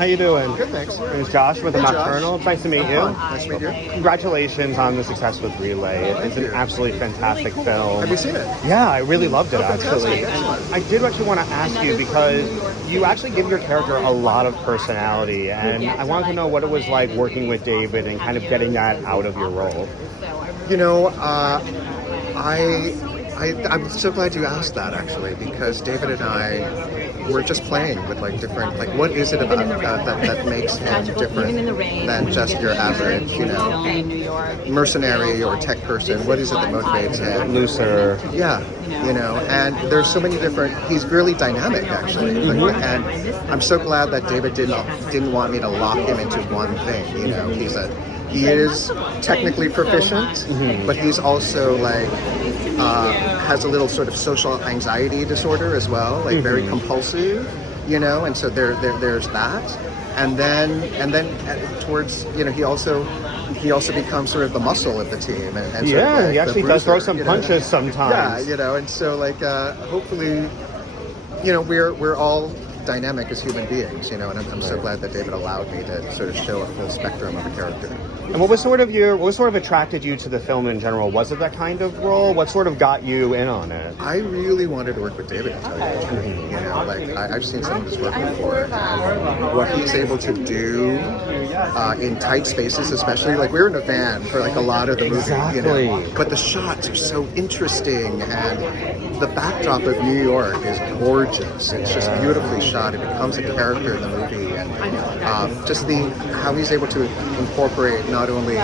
How you doing? Good, thanks. My name is Josh with the Hey, Nocturnal. Josh. Nice to meet you. Nice to meet you. Congratulations on the success with Relay. It's an you. absolutely fantastic film. Have you seen it? Yeah, I really loved it, fantastic. actually. Excellent. I did actually want to ask you because you actually give your character a lot of personality, and I wanted to know what it was like working with David and kind of getting that out of your role. You know, I'm so glad you asked that, actually, because David and I were just playing with like different, like what is it about that makes him different than just your average, you know, mercenary or tech person? What is it that motivates him? Looser. Yeah, you know, and there's so many different, he's really dynamic, actually. Like, and I'm so glad that David didn't want me to lock him into one thing, you know. He is technically proficient, but he's also like has a little sort of social anxiety disorder as well, like very compulsive, you know. And so there's that, and then towards, you know, he also becomes sort of the muscle of the team, and sort of like he actually does throw some punches sometimes. Yeah, you know, and so like hopefully, you know, we're all dynamic as human beings, you know, and I'm so glad that David allowed me to sort of show a full spectrum of a character. And what sort of attracted you to the film in general? Was it that kind of role? What sort of got you in on it? I really wanted to work with David, to tell you the truth. You know, like I've seen some of his work before, and what he's able to do in tight spaces, especially, like we were in a van for like a lot of the movie, you know, but the shots are so interesting, and the backdrop of New York is gorgeous. It's just beautifully shot. It becomes a character in the movie, and just how he's able to incorporate not only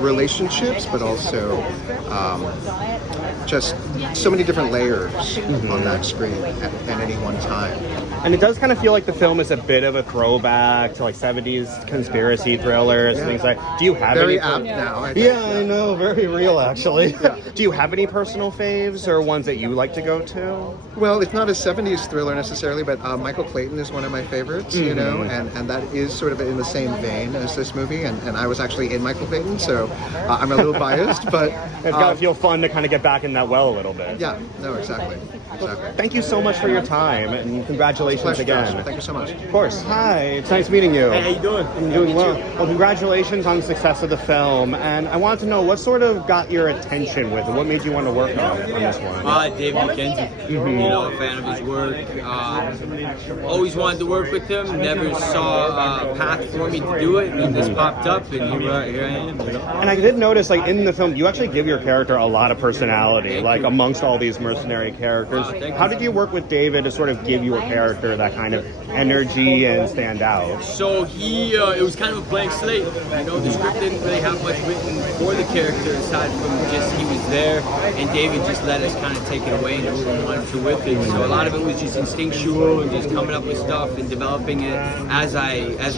relationships, but also just so many different layers on that screen at any one time. And it does kind of feel like the film is a bit of a throwback to like 70s conspiracy thrillers and things like. Do you have very any? apt now. I think. Yeah, I know, very real actually. Yeah. Do you have any personal faves or ones that you like to go to? Well, it's not a 70s thriller necessarily, but Michael Clayton is one of my favorites, you know, and that is sort of in the same vein as this movie, and I was actually in Michael Clayton, so I'm a little biased, but It's got to feel fun to kind of get back in that well a little bit. yeah, no, exactly. Thank you so much for your time, and congratulations Pleasure, again. Josh. Thank you so much. Of course. Hi, it's nice meeting you. Hey, how you doing? I'm doing well. Well, congratulations on the success of the film, and I wanted to know what sort of got your attention with it. What made you want to work on this one? David Mackenzie. You know, a fan of his work. Always wanted to work with him. Never saw a path for me to do it, and this popped up, and here I am. You know? And I did notice, like in the film, you actually give your character a lot of personality, like amongst all these mercenary characters. How did you work with David to sort of give your character that kind of energy and stand out? So it was kind of a blank slate. You know, the script didn't really have much written for the character aside from just he was there, and David just let us kind of take it away and do what we wanted to with it. So a lot of it was just instinctual and just coming up with stuff and developing it as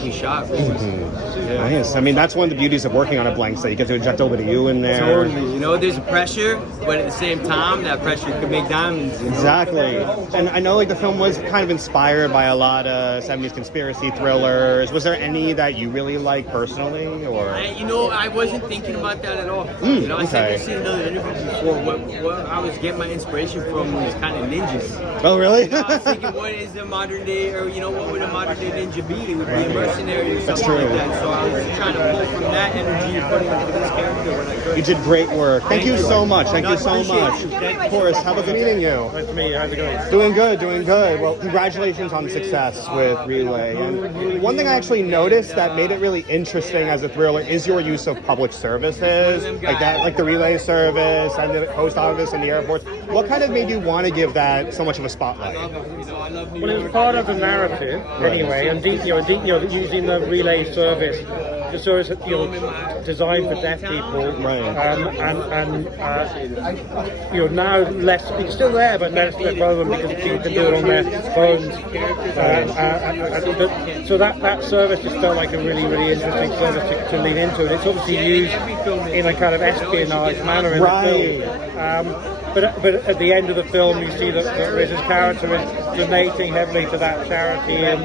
we shot. Yeah. Nice. I mean, that's one of the beauties of working on a blank slate. You get to inject a little bit of you in there. Totally. You know, there's a pressure, but at the same time, that pressure could make diamonds. You know? Exactly. And I know like the film was kind of inspired by a lot of 70s conspiracy thrillers. Was there any that you really like personally, or? I wasn't thinking about that at all. You know, I said I've seen another interview before. What I was getting my inspiration from was kind of ninjas. Oh, really? You know, I was thinking, what is the modern day, or what would a modern day ninja be? It would be a mercenary or something like that. So I was trying to pull from that energy and put it into this character when I could. You did great work. Thank you so much. Thank you so much. You. Of course. Have a good meeting you. Nice to meet you. How's it going? Doing good, doing good. Well, congratulations on the success with Relay. And one thing I actually noticed that made it really interesting as a thriller is your use of public services, like the Relay service and the post office and the airports. What kind of made you want to give that so much of a spotlight? Well, it was part of the narrative anyway, and using the Relay service. The service, designed for deaf people, right? Now less. It's still there, but less relevant because people can do it on their phones. So that service just felt like a really, really interesting service to lean into, and it's obviously used in a kind of espionage manner in the film. But at the end of the film, you see that Riz's character is donating heavily to that charity, and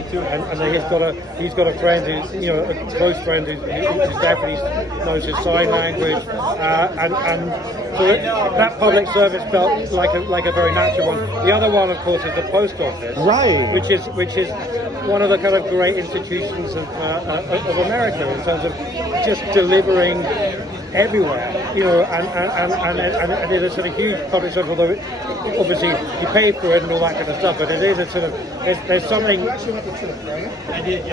he's got a friend who's, you know, a close friend who's deaf and he knows his sign language, and so that public service felt like a very natural one. The other one, of course, is the post office, right? Which is one of the kind of great institutions of America in terms of just delivering everywhere, you know, and it is a sort of huge public service, although obviously you pay for it and all that kind of stuff, but it is a sort of, there's something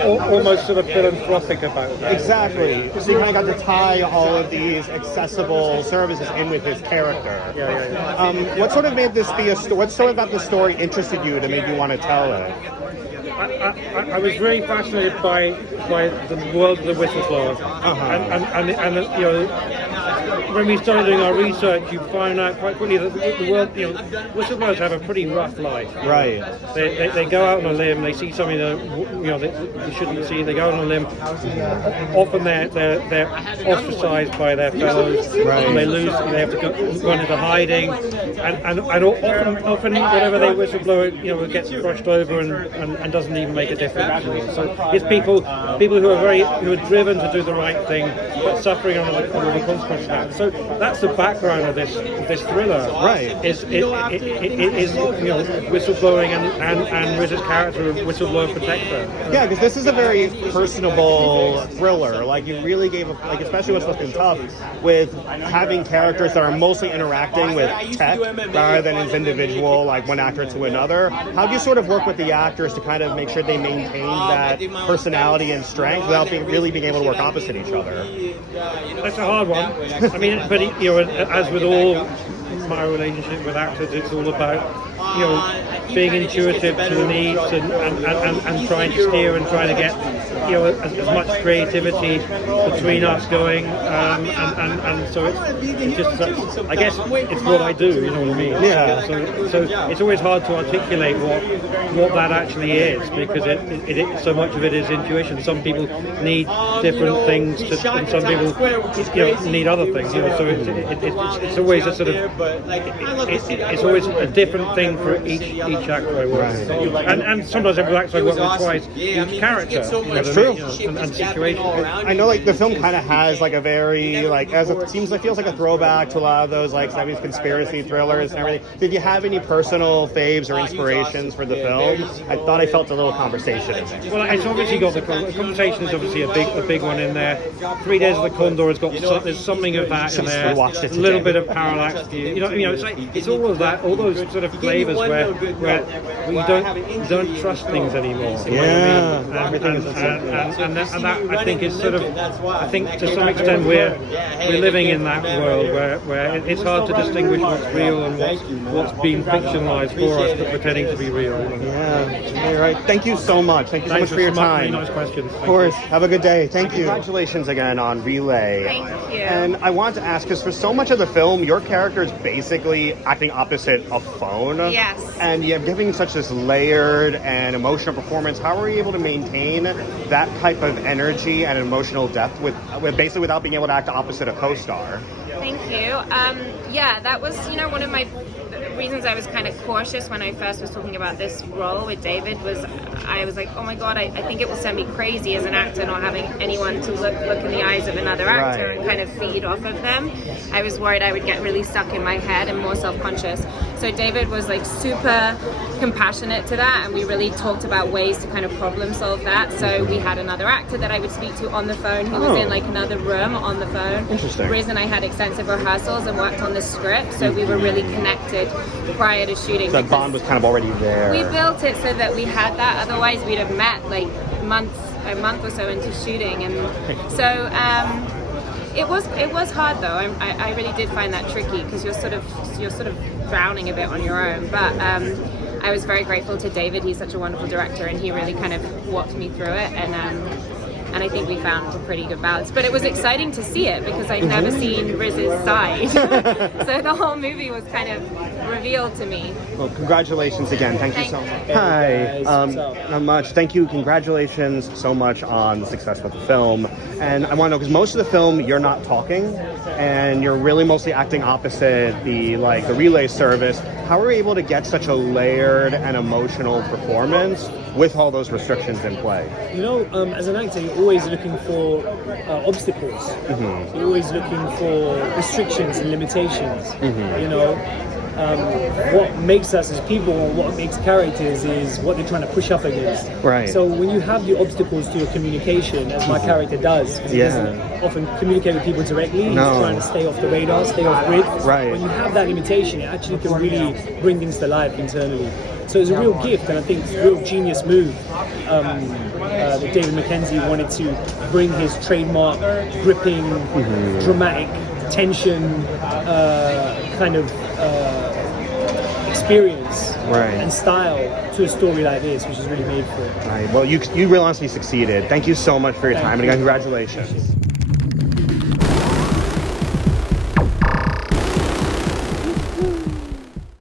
almost sort of philanthropic about that. Exactly. So you kind of got to tie all of these accessible services in with his character. Yeah. What sort of made this be what sort of about the story interested you to make you want to tell it? I was really fascinated by the world of the whistleblower, and you know, when we started doing our research, you find out quite quickly that the world, you know, whistleblowers have a pretty rough life. Right. They go out on a limb, they see something that, you know, they shouldn't see. They go out on a limb. Often they're ostracized by their fellows. Right. They have to run into hiding, and often whatever they whistleblow, you know, gets brushed over and doesn't even make a difference. So it's people who are driven to do the right thing, but suffering under the consequences of that. So that's the background of this thriller. Right. Is you know, whistleblowing and Riz's character, whistleblower protector. Yeah, because this is a very personable thriller. Like, you really gave especially what's been tough with having characters that are mostly interacting with tech rather than as individual, like one actor to another. How do you sort of work with the actors to kind of make sure they maintain that personality and strength without really being able to work opposite each other? That's a hard one. I mean, but you know, as with all my relationship with actors, it's all about, you know, being intuitive to the needs and trying to steer and trying to get, you know, as much creativity between us going, and so it's just, I guess it's what I do, you know what I mean? Yeah. So it's always hard to articulate what that actually is, because it so much of it is intuition. Some people need different things, and some people, you know, need other things. You know, so it's always a sort of, it's always a different thing for each actor I work with. And sometimes every actor I work with tries each character. That's true. And situation. I know, like, the film kind of has like a very, like, it feels like a throwback to a lot of those like 70s conspiracy thrillers and everything. Did you have any personal faves or inspirations for the film? I thought I felt a little conversation in there. Well, it's obviously got the conversation is obviously a big one in there. 3 Days of the Condor has got there's something of that in there. Watched it a little bit of parallax. You know, it's like it's all of that, all those sort of flavors where you don't trust things anymore. Yeah. Everything is and that I think is sort of, I think to some extent we're living in that world where it's hard to distinguish what's real and what's been fictionalized for us but pretending to be real. Yeah, you're right. Thank you so much. Thank you so much for your time. Nice questions. Of course. Have a good day. Thank you. Congratulations again on Relay. Thank you. And I want to ask, because for so much of the film, your character is basically acting opposite a phone. Yes. And you're giving such this layered and emotional performance. How are you able to maintain that type of energy and emotional depth with basically without being able to act opposite a co-star? Thank you. Yeah, that was, you know, one of my reasons I was kind of cautious when I first was talking about this role with David was I was like, oh my god, I think it will send me crazy as an actor not having anyone to look in the eyes of another actor and kind of feed off of them. I was worried I would get really stuck in my head and more self-conscious. So David was like super compassionate to that, and we really talked about ways to kind of problem solve that. So we had another actor that I would speak to on the phone who was in like another room on the phone. Interesting. Riz and I had extensive rehearsals and worked on the script, so we were really connected prior to shooting. That bond was kind of already there. We built it so that we had that, otherwise we'd have met like a month or so into shooting, and so it was hard though. I really did find that tricky because you're sort of drowning a bit on your own, but I was very grateful to David. He's such a wonderful director, and he really kind of walked me through it, and I think we found a pretty good balance. But it was exciting to see it because I'd never seen Riz's side. So the whole movie was kind of revealed to me. Well, congratulations again. Thank you so much. Hi. Not much. Thank you. Congratulations so much on the success of the film. And I want to know, because most of the film you're not talking, and you're really mostly acting opposite the relay service. how are you able to get such a layered and emotional performance with all those restrictions in play? You know, as an actor, you're always looking for obstacles. You're always looking for restrictions and limitations. You know, what makes us as people, or what makes characters, is what they're trying to push up against. Right. So when you have the obstacles to your communication, as my character does, because he doesn't often communicate with people directly, he's trying to stay off the radar, stay off grid. Right. When you have that limitation, it actually can really bring things to life internally. So it's a real gift, and I think it's a real genius move that David Mackenzie wanted to bring his trademark, gripping, dramatic, tension kind of experience and style to a story like this, which is really made for it. Right. Well, you relentlessly succeeded. Thank you so much for your time, and again, congratulations.